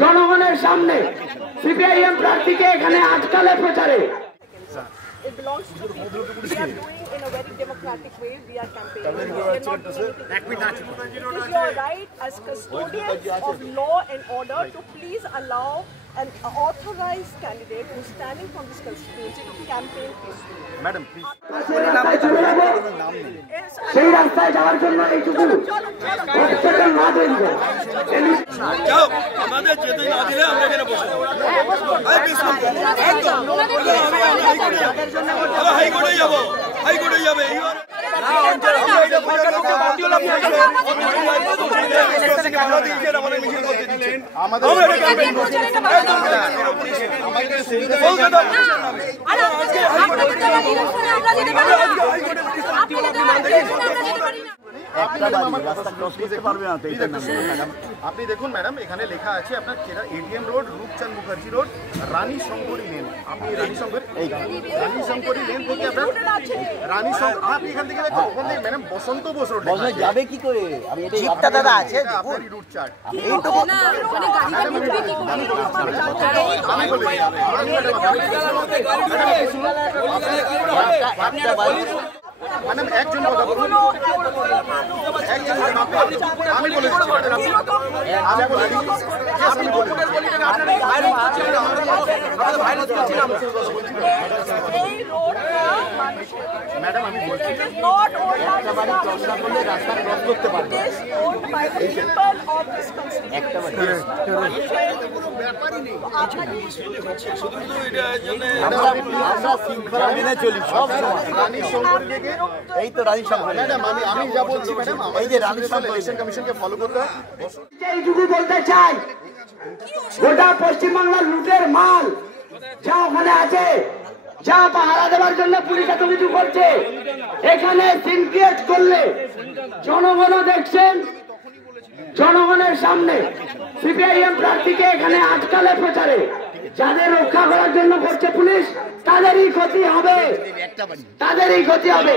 জনগণের সামনে সিপিআইএম প্রার্থীকে এখানে আটকালে প্রচারে। It belongs to the people. We are doing in a very democratic way. We are campaigning. We are not doing anything. It is your right as custodians of law and order to please allow an authorized candidate who is standing from this constituency to campaign peacefully. Madam, please. সেই রাস্তায় যাওয়ার জন্য এইটুকু না তৈরি করে আমাদের যেতে না দিলে আমরা এখানে বসবো। হাইকোর্টে যাবো, হাইকোর্টে যাবে। আপনি দেখুন ম্যাডাম, এখানে লেখা আছে আপনার এটিএম রোড, রূপচাঁদ মুখার্জি রোড, রানী শঙ্করী লেন। আপনি রানী শঙ্করী লেন থেকে আপনার রানী শঙ্কর, আপনি এখান থেকে দেখুন, ওখান থেকে ম্যাডাম বসন্ত বোস রোড যাবে কি করে? আমি এটা জিপটা দাদা আছে আপনারই রুট চার্ট। ম্যাডাম একজন কথা বলুন, আমি বলে দিচ্ছি, আমি বলে দিচ্ছি, ম্যাডাম আমি বলছি রাস্তা ক্রস করতে পারবে এই তো রানী শঙ্কর। ম্যাডাম আমি যা বলছি ম্যাডাম, এই যে রানী শঙ্কর ইলেকশন কমিশনকে ফলো করতে হয়। এইটুকু বলতে চাই, গোটা পশ্চিমবাংলার লুটের মাল যা ওখানে আছে, যা পাহারা দেওয়ার জন্য পুলিশ এত কিছু করছে, এখানে সিন ক্রিয়েট করলে জনগণও দেখছেন। জনগণের সামনে সিপিআইএম প্রার্থীকে এখানে আটকালে প্রচারে যাদের রক্ষা করার জন্য করছে পুলিশ, তাদেরই ক্ষতি হবে, তাদেরই ক্ষতি হবে।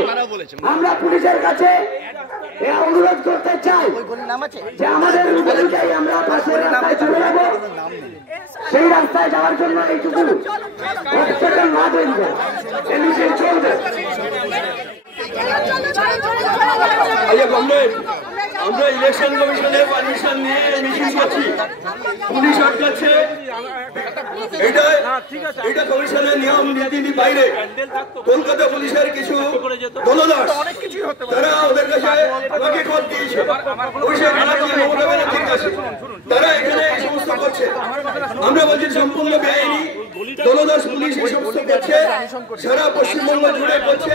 আমরা পুলিশের কাছে অনুরোধ করতে চাই যে আমাদের অনুযায়ী আমরা পাশের রাস্তায় চলে যাবো, সেই রাস্তায় যাওয়ার জন্য এইটুকু না তৈরি করে চলবে। আমরা ইলেকশন কমিশনের পারমিশন নিয়ে মিছিল করছি, পুলিশ আটকাচ্ছে। এটা কমিশনের নিয়ম নীতির বাইরে। কলকাতা পুলিশের কিছু দলদাস তারা ওদের কাছে আমাকে খত দিয়েছে, তারা এখানে এই সমস্ত করছে। আমরা বলছি সম্পূর্ণ বেআইনি দলদাস পুলিশ এই সমস্ত করছে, সারা পশ্চিমবঙ্গ জুড়ে করছে।